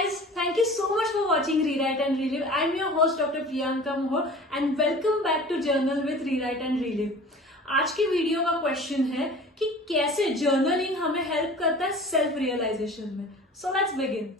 guys, thank you so much for watching Rewrite and Relive. I'm your host Dr. Priyanka Mohor and welcome back to Journal with Rewrite and Relive. आज की video का question है कि कैसे journaling हमें help करता है self realisation में. So let's begin.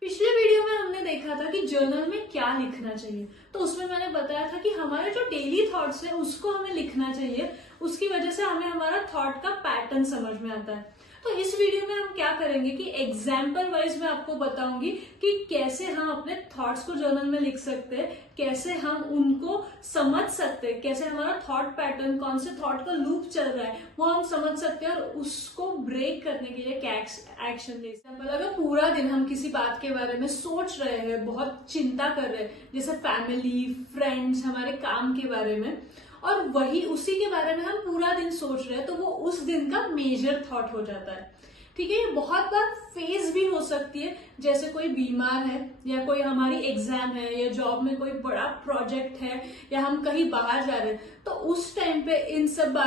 पिछले वीडियो में हमने देखा था कि जर्नल में क्या लिखना चाहिए. तो उसमें मैंने बताया था कि हमारे जो डेली थॉट्स है उसको हमें लिखना चाहिए. उसकी वजह से हमें हमारा थॉट का पैटर्न समझ में आता है. तो इस वीडियो में हम क्या करेंगे कि एग्जाम्पल वाइज मैं आपको बताऊंगी कि कैसे हम अपने थॉट्स को जर्नल में लिख सकते हैं, कैसे हम उनको समझ सकते हैं, कैसे हमारा थॉट पैटर्न, कौन से थॉट का लूप चल रहा है वो हम समझ सकते हैं और उसको ब्रेक करने के लिए क्या एक्शन ले. एग्जाम्पल, अगर पूरा दिन हम किसी बात के बारे में सोच रहे हैं, बहुत चिंता कर रहे हैं, जैसे फैमिली, फ्रेंड्स, हमारे काम के बारे में, और वही उसी के बारे में हम पूरा दिन सोच रहे हैं, तो वो उस दिन का मेजर थॉट हो जाता है. ठीक है. ये बहुत बार फेज भी हो सकती है, जैसे कोई बीमार है या कोई हमारी एग्जाम है या जॉब में कोई बड़ा प्रोजेक्ट है या हम कहीं बाहर जा रहे हैं, तो उस टाइम पे इन सब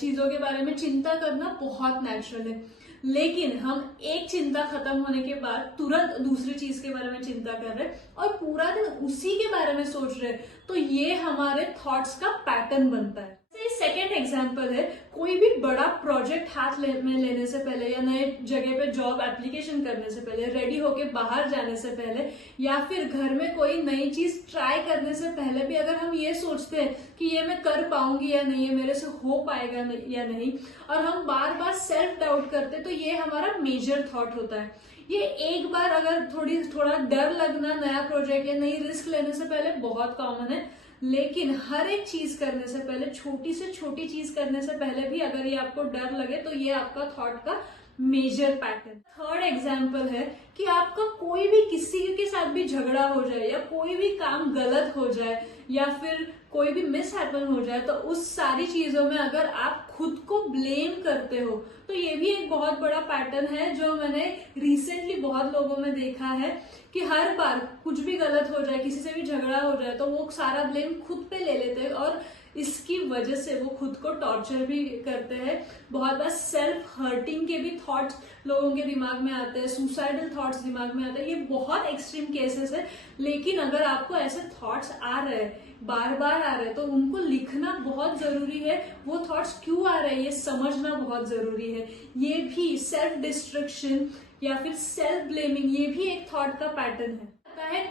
चीजों के बारे में चिंता करना बहुत नेचुरल है. लेकिन हम एक चिंता खत्म होने के बाद तुरंत दूसरी चीज के बारे में चिंता कर रहे हैं और पूरा दिन उसी के बारे में सोच रहे हैं, तो ये हमारे थॉट्स का पैटर्न बनता है. सेकेंड एग्जाम्पल है, कोई भी बड़ा प्रोजेक्ट हाथ में लेने से पहले या नए जगह पे जॉब एप्लीकेशन करने से पहले, रेडी होके बाहर जाने से पहले, या फिर घर में कोई नई चीज ट्राई करने से पहले भी अगर हम ये सोचते हैं कि ये मैं कर पाऊंगी या नहीं, ये मेरे से हो पाएगा या नहीं, और हम बार बार सेल्फ डाउट करते, तो ये हमारा मेजर थॉट होता है. ये एक बार अगर थोड़ा डर लगना नया प्रोजेक्ट या नई रिस्क लेने से पहले बहुत कॉमन है, लेकिन हर एक चीज करने से पहले, छोटी से छोटी चीज करने से पहले भी अगर ये आपको डर लगे, तो ये आपका थॉट का मेजर पैटर्न. थर्ड एग्जाम्पल है कि आपका कोई भी किसी के साथ भी झगड़ा हो जाए या कोई भी काम गलत हो जाए या फिर कोई भी मिस हैपन हो जाए, तो उस सारी चीजों में अगर आप खुद को ब्लेम करते हो, तो ये भी एक बहुत बड़ा पैटर्न है जो मैंने रिसेंटली बहुत लोगों में देखा है कि हर बार कुछ भी गलत हो जाए, किसी से भी झगड़ा हो जाए, तो वो सारा ब्लेम खुद पे ले लेते हैं और इसकी वजह से वो खुद को टॉर्चर भी करते हैं. बहुत बार सेल्फ हर्टिंग के भी थॉट्स लोगों के दिमाग में आते हैं, सुसाइडल थॉट्स दिमाग में आते हैं. ये बहुत एक्सट्रीम केसेस है, लेकिन अगर आपको ऐसे थॉट्स आ रहे हैं, बार बार आ रहे हैं, तो उनको लिखना बहुत जरूरी है. वो थॉट्स क्यों आ रहे हैं ये समझना बहुत जरूरी है. ये भी सेल्फ डिस्ट्रक्शन या फिर सेल्फ ब्लेमिंग, ये भी एक थॉट का पैटर्न है.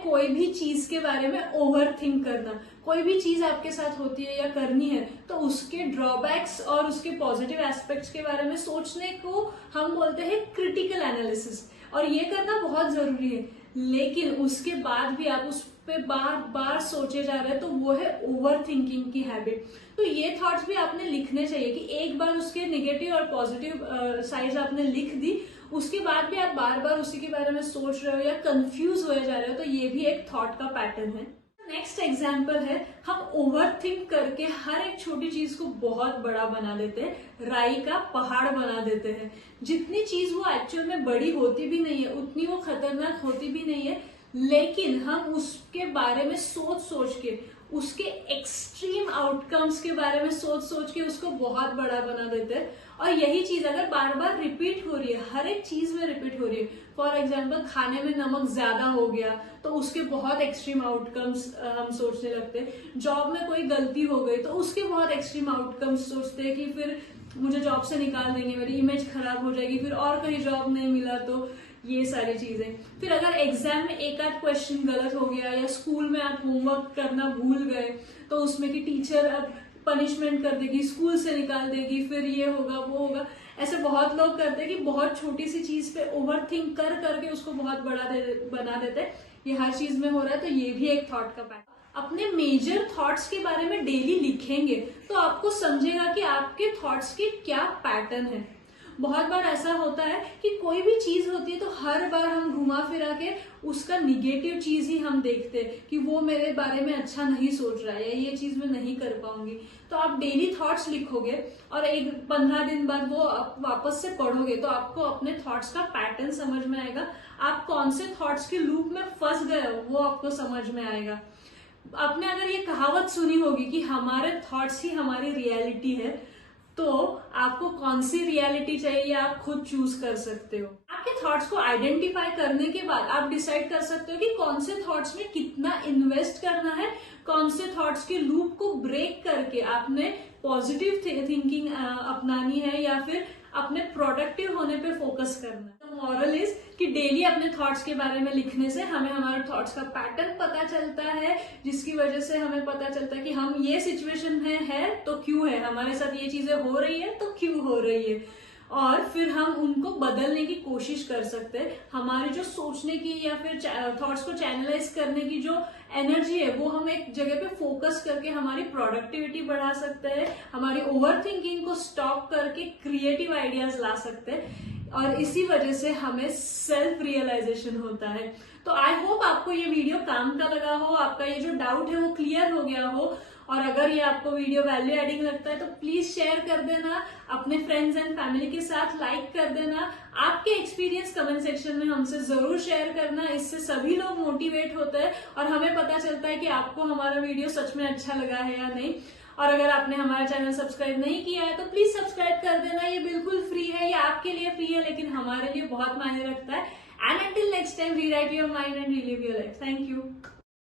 कोई भी चीज के बारे में ओवर थिंक करना. कोई भी चीज आपके साथ होती है या करनी है, तो उसके ड्रॉबैक्स और उसके पॉजिटिव एस्पेक्ट्स के बारे में सोचने को हम बोलते हैं क्रिटिकल एनालिसिस, और ये करना बहुत जरूरी है. लेकिन उसके बाद भी आप उस पे बार बार सोचे जा रहे हैं, तो वो है ओवर थिंकिंग की हैबिट. तो ये थॉट्स भी आपने लिखने चाहिए कि एक बार उसके नेगेटिव और पॉजिटिव साइड्स आपने लिख दी, उसके बाद भी आप बार बार उसी के बारे में सोच रहे हो या कंफ्यूज हो जा रहे हो, तो ये भी एक थॉट का पैटर्न है. नेक्स्ट एग्जाम्पल है, हम ओवर थिंक करके हर एक छोटी चीज को बहुत बड़ा बना देते हैं, राई का पहाड़ बना देते हैं. जितनी चीज वो एक्चुअल में बड़ी होती भी नहीं है, उतनी वो खतरनाक होती भी नहीं है, लेकिन हम उसके बारे में सोच के, उसके एक्सट्रीम आउटकम्स के बारे में सोच के उसको बहुत बड़ा बना देते हैं. और यही चीज अगर बार बार रिपीट हो रही है, हर एक चीज में रिपीट हो रही है, फॉर एग्जाम्पल खाने में नमक ज्यादा हो गया, तो उसके बहुत एक्सट्रीम आउटकम्स हम सोचने लगते हैं. जॉब में कोई गलती हो गई, तो उसके बहुत एक्सट्रीम आउटकम्स सोचते हैं कि फिर मुझे जॉब से निकाल देंगे, मेरी इमेज खराब हो जाएगी, फिर और कहीं जॉब नहीं मिला, तो ये सारी चीजें. फिर अगर एग्जाम में एक आध क्वेश्चन गलत हो गया या स्कूल में आप होमवर्क करना भूल गए, तो उसमें कि टीचर अब पनिशमेंट कर देगी, स्कूल से निकाल देगी, फिर ये होगा वो होगा. ऐसे बहुत लोग करते हैं कि बहुत छोटी सी चीज पे ओवर थिंक करके उसको बहुत बड़ा बना देते हैं. ये हर चीज में हो रहा है, तो ये भी एक थॉट का पैटर्न. अपने मेजर थॉट्स के बारे में डेली लिखेंगे तो आपको समझेगा कि आपके थॉट्स के क्या पैटर्न है. बहुत बार ऐसा होता है कि कोई भी चीज होती है, तो हर बार हम घुमा फिरा के उसका निगेटिव चीज ही हम देखते हैं कि वो मेरे बारे में अच्छा नहीं सोच रहा है या ये चीज मैं नहीं कर पाऊंगी. तो आप डेली थॉट्स लिखोगे और 15 दिन बाद वो वापस से पढ़ोगे, तो आपको अपने थॉट्स का पैटर्न समझ में आएगा. आप कौन से थॉट्स के लूप में फंस गए हो वो आपको समझ में आएगा. आपने अगर ये कहावत सुनी होगी कि हमारे थॉट्स ही हमारी रियलिटी है, तो आपको कौन सी रियलिटी चाहिए आप खुद चूज कर सकते हो। आपके थॉट्स को आइडेंटिफाई करने के बाद आप डिसाइड कर सकते हो कि कौन से थॉट्स में कितना इन्वेस्ट करना है, कौन से थॉट्स के लूप को ब्रेक करके आपने पॉजिटिव थिंकिंग अपनानी है या फिर अपने प्रोडक्टिव होने पे फोकस करना है। तो मॉरल इज कि डेली अपने थॉट्स के बारे में लिखने से हमें हमारे थॉट्स का पैटर्न पता चलता है, जिसकी वजह से हमें पता चलता है कि हम ये सिचुएशन में है तो क्यों है, हमारे साथ ये चीजें हो रही है तो क्यों हो रही है, और फिर हम उनको बदलने की कोशिश कर सकते हैं। हमारी जो सोचने की या फिर थॉट्स को चैनलाइज करने की जो एनर्जी है वो हम एक जगह पे फोकस करके हमारी प्रोडक्टिविटी बढ़ा सकते हैं, हमारी ओवर थिंकिंग को स्टॉप करके क्रिएटिव आइडियाज ला सकते हैं, और इसी वजह से हमें सेल्फ रियलाइजेशन होता है। तो आई होप आपको ये वीडियो काम का लगा हो, आपका ये जो डाउट है वो क्लियर हो गया हो, और अगर ये आपको वीडियो वैल्यू एडिंग लगता है तो प्लीज शेयर कर देना अपने फ्रेंड्स एंड फैमिली के साथ, लाइक कर देना, आपके एक्सपीरियंस कमेंट सेक्शन में हमसे जरूर शेयर करना। इससे सभी लोग मोटिवेट होते हैं और हमें पता चलता है कि आपको हमारा वीडियो सच में अच्छा लगा है या नहीं। और अगर आपने हमारा चैनल सब्सक्राइब नहीं किया है तो प्लीज सब्सक्राइब कर देना, ये बिल्कुल फ्री है, ये आपके लिए फ्री है लेकिन हमारे लिए बहुत मायने रखता है। And until next time, rewrite your mind and relieve your life. Thank you.